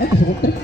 Ay, kasukot tayo.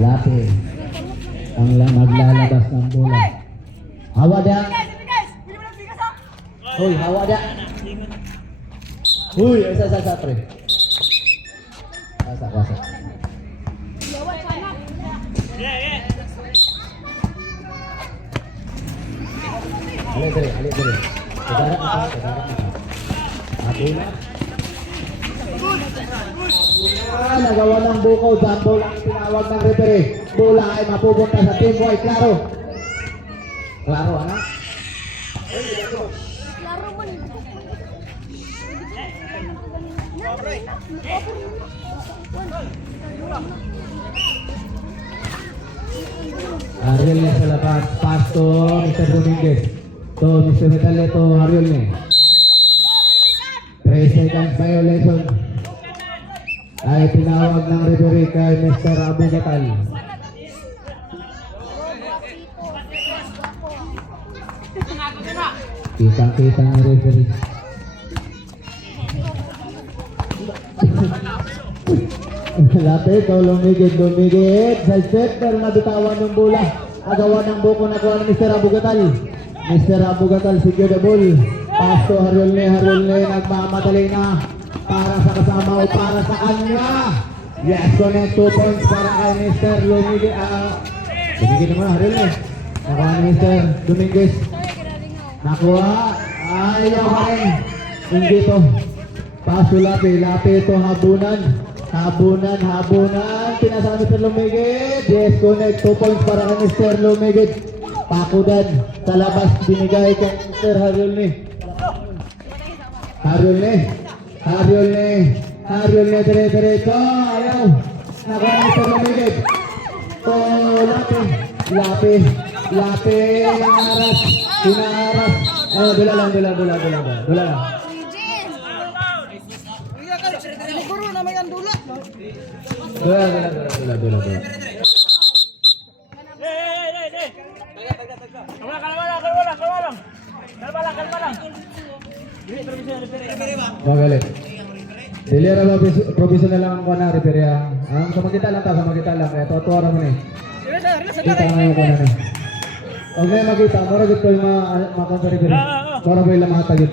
Lapi ang maglalabas ng bola. Hawa dia. Hoy, hawa dia. Hoy, sa pre. Asa. Alik dere. Kedarat na. Bola. Nagawa ng bukaw, jumbo lang tinawag ng referee. Bola ay mapupunta sa team boy. Klaro, anak? Klaro mo. Ariel na sa labas. Pass to Mr. Dominguez. To Mr. Metale to Ariel na. 3 seconds violation ay tinawag ng referee kay Mr. Abu Gatal. Kitang-kita ng referee. Lapit, lumigid. Side step, pero nabitawan yung bola. Agawan ng buko na kuha ni Mr. Abu Gatal. Mr. Abu Gatal, secure the ball. Pass to Harul ne, nagmamadali na para sa kasama o para sa kanya. Yes, connect 2 points para kay Mr. Lumigid. Lumigid naman, Harul ne. Nakuha ni Mr. Dominguez. Nakuha. Ayaw ka rin. Hindi to. Paso lapi to habunan. Pinasa Mr. Lumigid. Yes, connect 2 points para kay Mr. Lumigid. Pakudan sa labas binigay kay Mr. Harul ne. Diretso. Ayaw. Nakuha ni Mr. Lumigid. Lapi. Inaras. Dula lang. Siguro na may andula. Dula. Kalma lang. Magalit. Dilera ba provisional lang ang kuha na referee. Ang sama kita lang. Ito tuwara mo na eh. Kita ngayon kuha na eh. Huwag na yung makita. Mara gito yung makon sa referee. Mara ba yung lamatagit.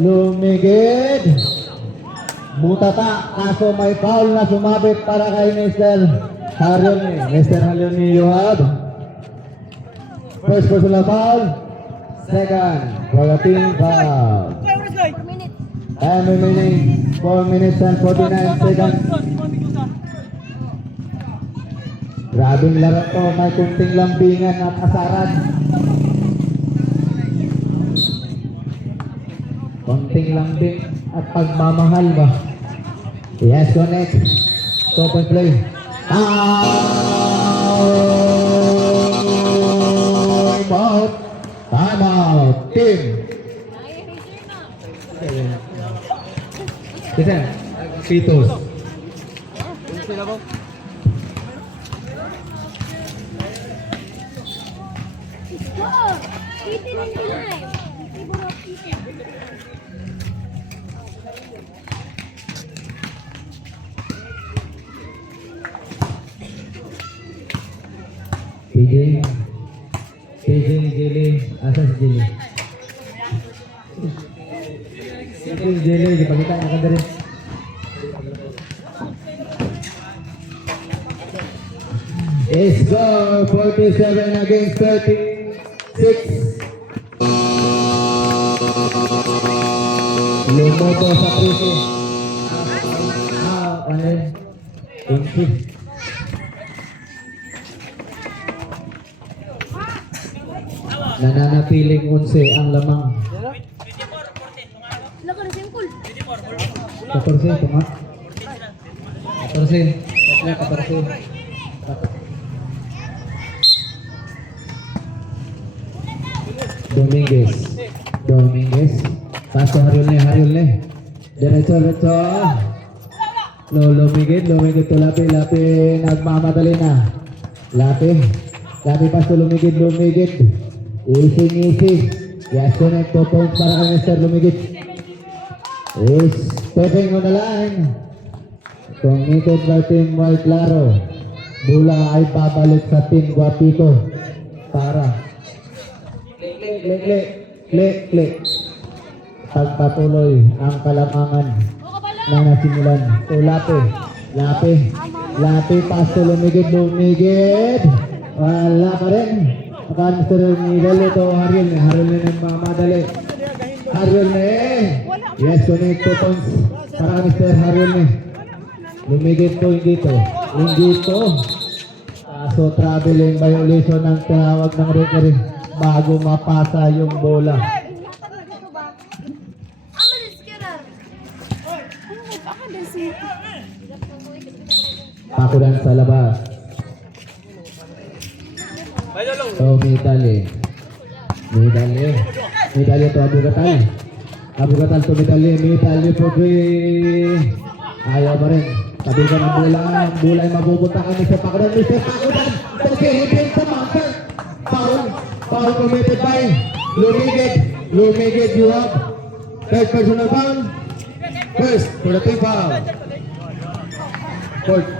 Lumigid. Butata. Kaso may foul na sumabit para kay Mr. Harul. Mr. Harul, you have first personal foul, second for the team foul. 10 remaining, 4 minutes and 49 seconds. Grabing laro to, may kunting lambingan at asaran. Konting lambing at pagmamahal ba? Yes, connect. Stop and play. Time out. Team. Kita. Pitos. PJ Jelly, asas Jelly. Jelly, dipakita na ka dari. It's go 47 against 36. Lumobo sa puso. Nananatiling 11 ang lamang. 14, tuma. 14. Dominguez. Paso Harul ne. Diretso. Lumigid to Lapi. Lapi nagmamadali na. Lapi pas to lumigid. Easy. Yes, connect 2 points para kay Mr. Lumigid. Is stepping on the line. Committed by Team White Claro. Bola ay babalik sa Team Guapito para klik. Pagpatuloy ang kalamangan na nasimulan. So Lapi pas to lumigid. Wala pa rin. Akan Mr. Miguel ito, Haril na mamadali. Haril na Yes, connect 2 points para Mr. Haril na. Lumigid to, hindi to. So traveling violation ng tinawag ng referee bago mapasa yung bola. Pakulan sa labas. So medali to Abu Gatal to medali po ayaw pa rin. Sabi ka ng bola ay mapupunta kami sa Pakulan. Okay, sa marker. Foul committed by Lumigid. You have third personal foul. First for the team foul. Fourth.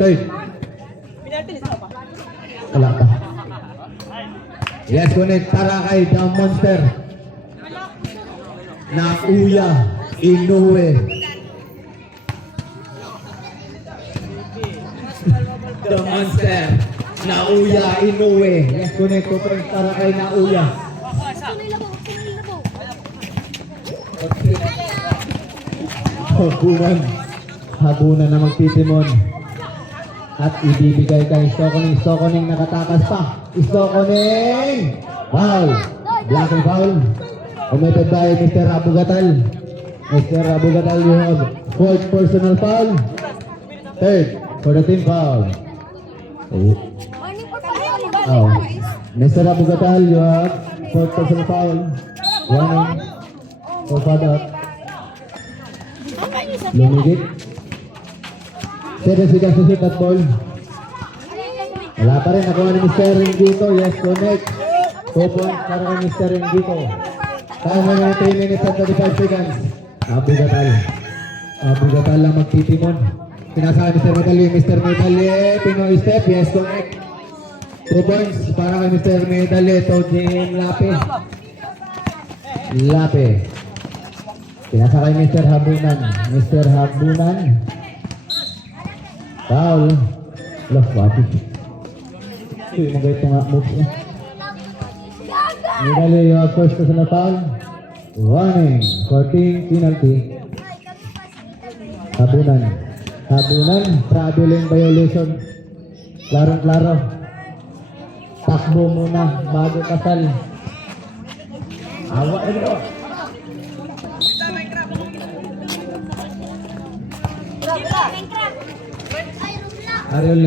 Third. Wala ka. Yes, connect para kay The Monster. Nauya Inoue. The Monster. Nauya Inoue. Yes, connect 2 points para kay Nauya. Habunan na magtitimon. At ibibigay kay Stokoning nakatakas pa. Stokoning! Foul! Blocking foul. Committed by Mr. Abu Gatal. You have fourth personal foul. Third for the team foul. Mr. Abu Gatal, you have fourth personal foul. Warning for father. Lumigid. Pwede siya susut at ball. Wala pa rin. Nakuha ni Mr. Ringito. Yes, connect. 2 points para kay Mr. Ringito. Time na 3 minutes and 35 seconds. Abu Gatal lang magtitimon. Pinasahan Mr. Medalye. Pinoy step. Yes, connect. 2 points para kay Mr. Medalye. Tojin Lape. Pinasa kay Mr. Habunan. Foul. Loh, wati. Uy, magay ito nga moves niya. Medalye, you have first personal foul. Warning. 14 penalty. Habunan. Traveling violation. Klaro. Takbo muna bago kasal. Awa ito. Ariel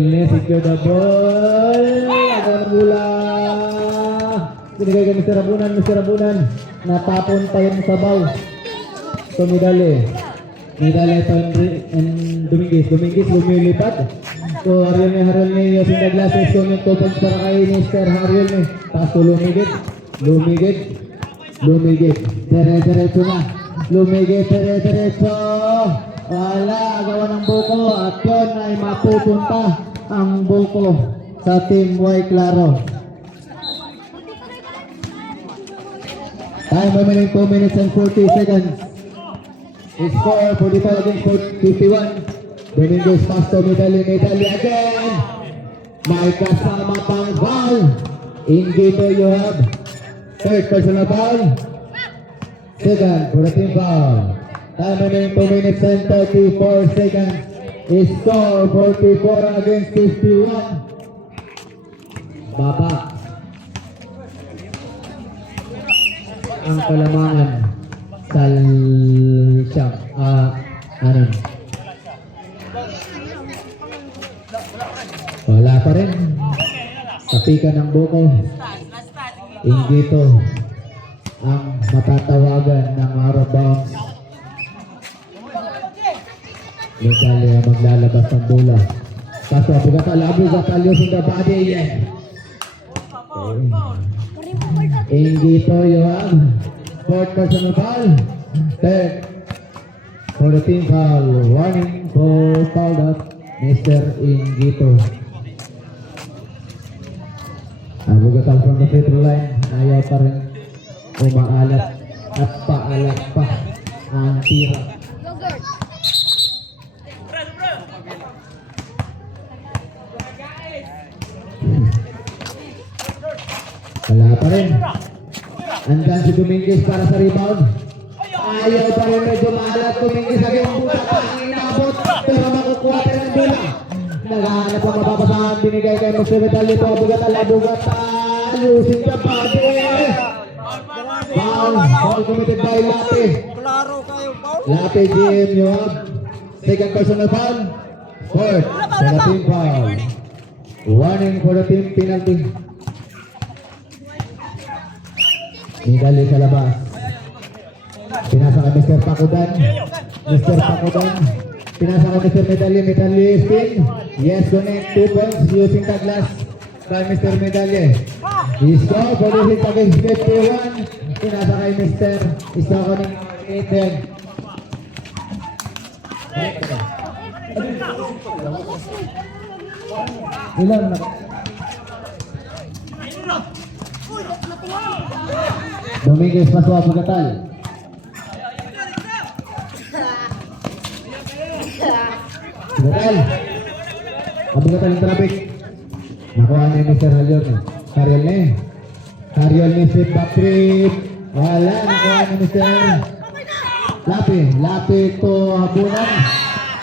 ne secure the ball. Agad bola. Binigay kay Mr. Abunan. Natapon pa yung sabaw. So Medalye to Dominguez lumilipad. So Ariel ne using the glasses. Comment 2 points para kay Mr. Ariel ne. Paso Lumigid. Dire-diretso na. Diretso. Wala, gawa ng buko at yun ay mapupunta ang buko sa Team White Claro. Time remaining 2 minutes and 40 seconds. Score 45 against 51. Dominguez pass to Medalye again. May kasama pang foul. Ingito, you have third personal foul. Second for the team foul. Time remaining 2 minutes and 34 seconds. Score 44 against 51. Baba ang kalamangan sa siyang wala pa rin. Kapikan ng buko. Ingito. ang matatawagan ng out of bounds. Medali ang maglalabas ng bola. Kaso Abugatal using the body. Ingito yung fourth personal foul. Third for the team foul. Warning for foul out Mr. Ingito. Abugatal from the free throw line. Ayaw pa rin umaalat at paalat pa ang tira. Wala pa rin. Andyan si Dominguez para sa rebound. Ayaw pa rin, medyo maalat. Dominguez agad ang buta pa. Inabot. Pero makukuha pa rin ang bola. Naghahanap ang mapapasahan. Binigay kay Mr. Medali po. Abugatal. Using the body. Foul committed by Lapi. Lapi GM, you have second personal foul. Fourth for the team foul. Warning for the team penalty. Medali sa labas. Pinasa kay Mr. Pakudan. Pinasa kay Mr. Medali spin. Yes, connect. 2 points using the glass by Mr. Medali. He scored for the hit against 51. Pinasa kay Mr. Isakoning Ethan. Ilan na? Dominguez pasok Abugatal. Abugatal yung traffic. Nakuha na yung Mr. Hariol ni Steve Backtrip. Wala, nakuha na Mr. Lapi to habunan.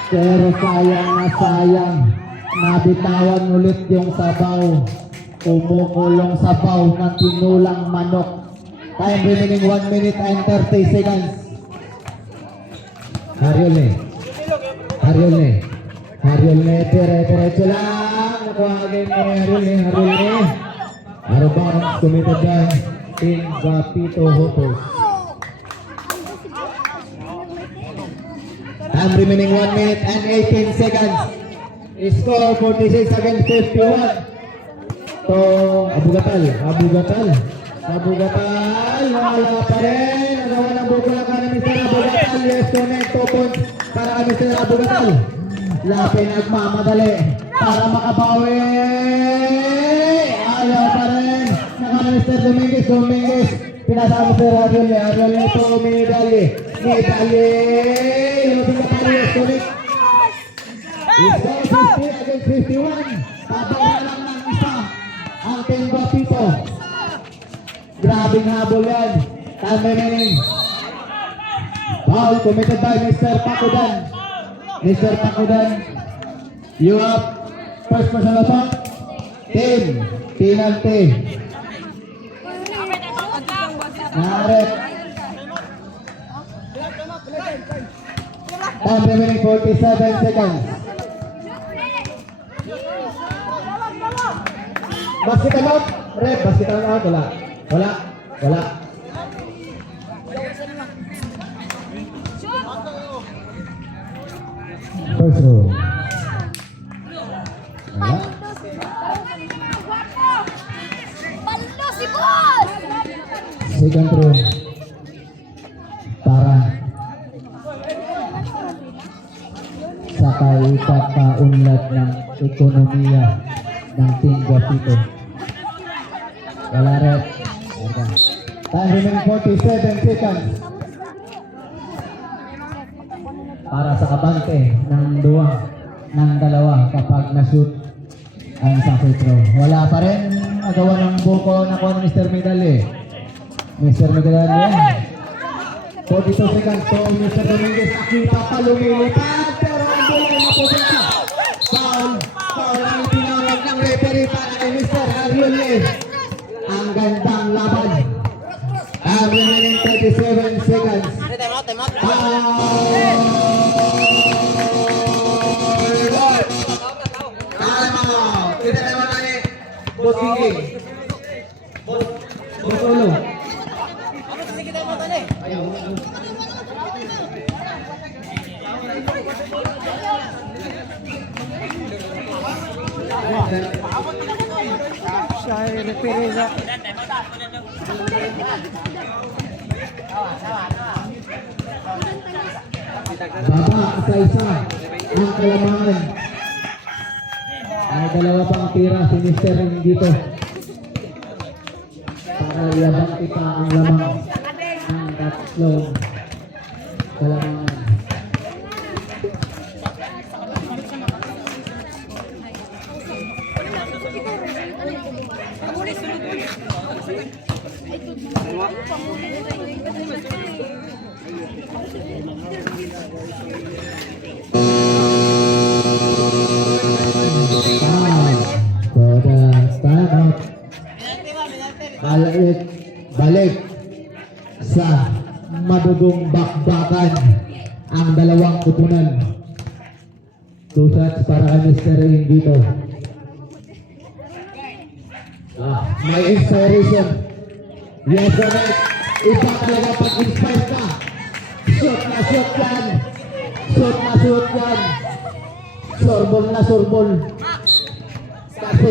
Pero sayang. Nabitawan ulit yung sabaw. Kumukulong sabaw ng tinulang manok. Time remaining 1 minute and 30 seconds. Hariol ne, diretso lang. Nakuha agad ni Hariol ne. Arabang committed by Team Gapito Hotos. Time remaining 1 minute and 18 seconds. Score 46 against 51. To Abugatal. Wala pa rin. Nagawa ng bukula ka ng Mr. Abugatal. Yes, connect 2 points para kay Mr. Abugatal. Lapi nagmamadali para makabawi. Ayaw pa rin. Naka Mr. Dominguez. Pinasa Mr. Hariol ito. Medali. Using the body. Yes, connect. Score 50 against 51. Tabaw na lang ng isa ang Team Gapito. Grabing habol yan. Time remaining. Foul committed by Mr. Pakudan. You have first personal foul. Team penalty. Naret. Time remaining 47 seconds. Basket out. Rep, basket out. Wala. First row. Wala. Second row. Para sa kaunlad ng ekonomiya ng Team Gapito. Wala rin. Time remaining 47 seconds. Para sa kabante ng dalawa kapag na-shoot ang sa free throw. Wala pa rin. Nagawa ng buko na kuha ng Mr. Medali. 42 seconds. So Mr. Dominguez nakita pa lumilipad. Pero ang bola ay mapupunta. Foul ang tinawag ng referee para kay Mr. Hariol. Ang gandang laban. Remaining 37 seconds. Time out. Kita naman na Bos Gigi. Bos Ulo. Baba, isa-isa ang kalamangan. May dalawa pang tira si Mr. Ring dito. Para ilabang kita ang lamang ng tatlong kalamangan. Balik sa madugong bakbakan ang dalawang kupunan. 2 shots para kay Mr. Ring dito. May inspiration. Yes, correct. Iba talaga pag-inspire ka. Shoot na shoot yan. Shoot na shoot yan. Sorbol na sorbol. Kasi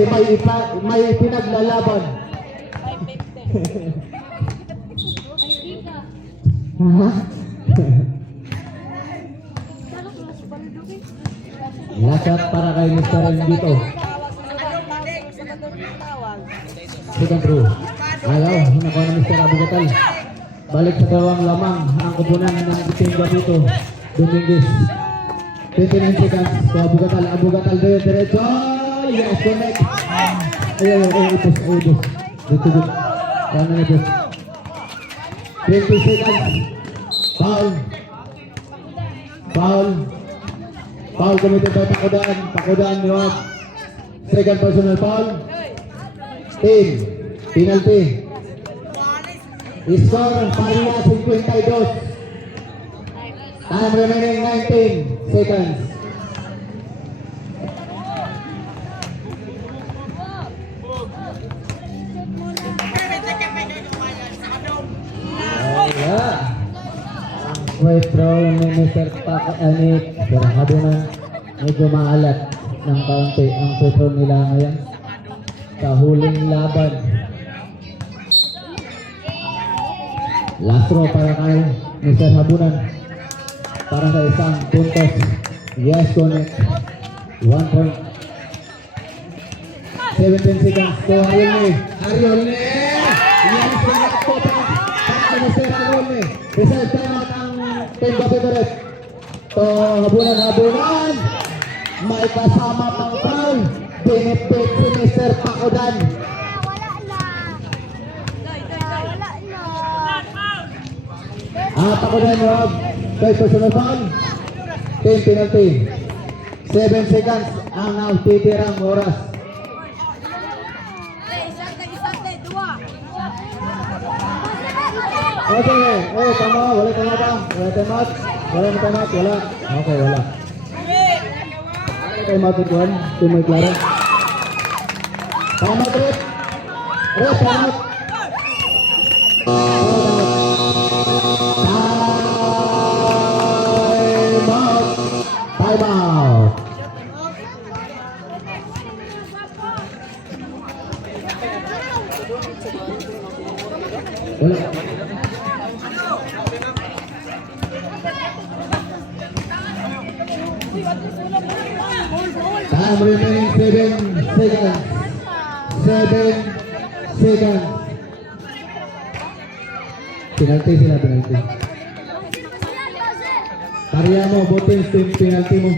may pinaglalaban. Lakat para kay Mr. Ring dito. Second row. Ayaw, nakuha na Mr. Abugatal. Balik sa dalawang lamang ang kupunan ng Itinga dito. Dominguez. 29 seconds. So Abugatal. Abugatal diretso. Yes, connect. Ayaw, ipos. Dito. Kaya na ipos. 20 seconds. Foul. Foul committed by Pakudaan. Pakudaan niwag. Second personal foul. Team. Penalty. Score Paria 52. Time remaining 19 seconds. Free throw ni Mr. Pakanit. Pero habunan medyo maalat ng kaunti ang free throw nila ngayon sa huling laban. Last throw para kay Mr. Habunan para sa isang puntos. Yes, connect. 1 point. 17 seconds to Ariolne. Yes, connect po para kay Mr. Ariolne. Result time out ang Temba Federate. To Habunan. May kasama pang foul. Binipit si Mr. Pakudan. Pakudan Rob. Kay personal foul. 10 penalty. 7 seconds ang titirang oras. Okay, tama. Wala tama ba? Wala timeout? Wala timeout? Wala. Okay, wala. Timeout ituan. Tumay klaro. Timeout, Red. Red, timeout. Timeout. Wala. Time remaining 7 seconds. 7 seconds. Penalty sila, penalty. Tariya mo, butin, penalty mo.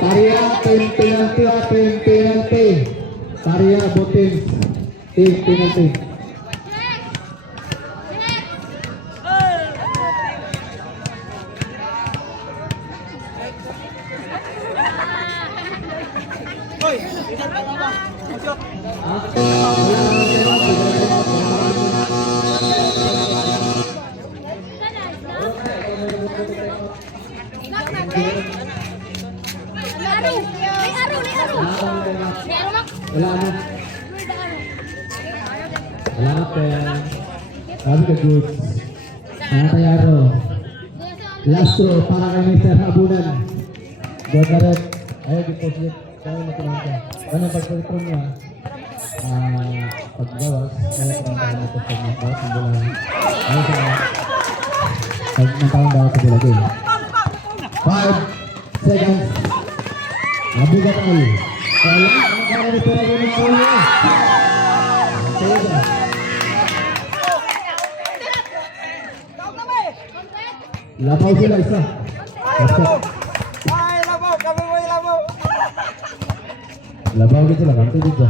Tariya, penalty. Tariya, butin, penalty. Salamat kaya. Sabi ka good. Tayaro. Last throw para kay Mr. Habunan. Godaret. Ayaw deposit. Kaya makilang ka. Ano pagpagpag niya? Paggawas, kaya kumakain ito sa mga bawas ng bola. Ano sa mga? Pag nagkaroon bawas sa bola game. 5 seconds. Nabugat ay. Kaya ano ka na nito na yung ulo? Sige. Labaw sila isa. Ay, labaw! Kami mo ilabaw! Labaw gitu lah, kanto dito.